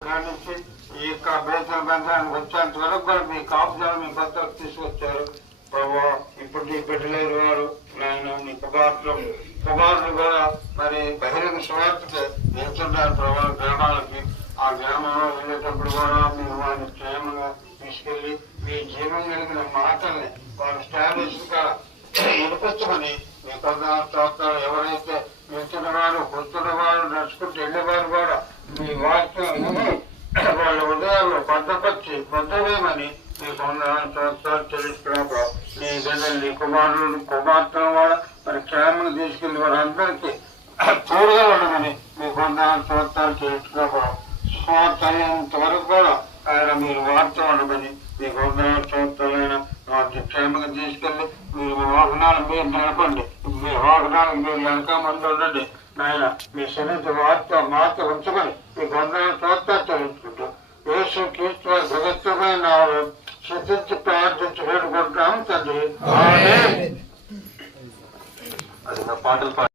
నుంచి ఈ యొక్క బేతల బంధానికి వచ్చేంత వరకు కూడా మీ కాపుదాలు మీ భర్తకు తీసుకొచ్చారు ప్రభావ. ఇప్పుడు నీ బిడ్డలేరు వారు నేను నీ కుమారులు కూడా మరి బహిరంగ స్వార్థకి వెళ్తున్నారు ప్రభావ గ్రామాలకి. ఆ గ్రామంలో వెళ్ళేటప్పుడు కూడా మీరు వారిని క్షేమంగా తీసుకెళ్లి మీ జీవం కలిగిన మాటల్ని వారి స్టాబ్లిష్ కూడా వినిపించమని మీ కొంత ఎవరైతే వెళ్తున్నవారు వస్తున్నవారు నడుచుకుంటూ వెళ్ళేవారు కూడా మీ వాక్యం వాళ్ళ ఉదయాల్లో భద్రమని మీ సంవత్సరాలు తెలుసుకున్నప్పుడు మీ బిడ్డలు కుమార్తెలు కూడా మరి క్షేమంగా తీసుకెళ్లి వారందరికీ తోడుగా ఉండమని మీ సంవత్సరాలు తెలుసుకున్నప్పుడు స్వార్థమైనంత వరకు కూడా ఆయన మీరు వార్త ఉండమని మీ సంవత్సరాలైన క్షేమంగా తీసుకెళ్లి మీరు వాహనాలు మీరు నడపండి. మీ వాహనాలకు మీరు వెనక మంది ఉండండి నాయన. మీ సన్నిధి మాత ఉంచమని మీ సంవత్సరాలు తెలుసుకుంటూ యేసు క్రీస్తు వారి పవిత్రమైన శుద్ధించి ప్రార్థించి వేడుకుంటున్నాము తండ్రి. అది నా పాటలు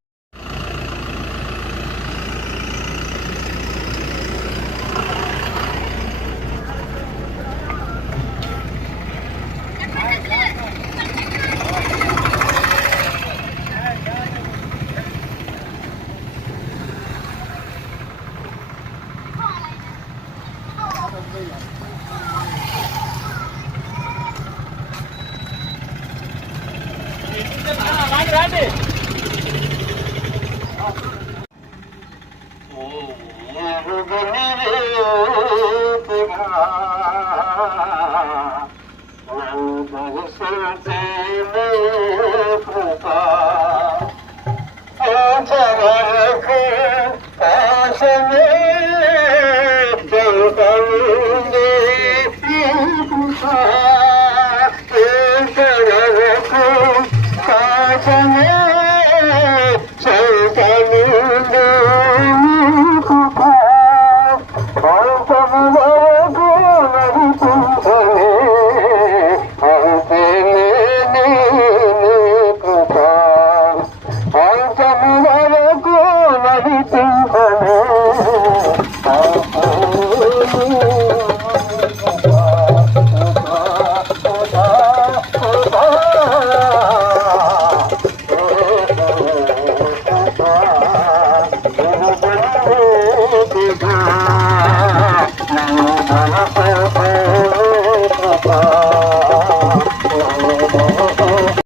Oh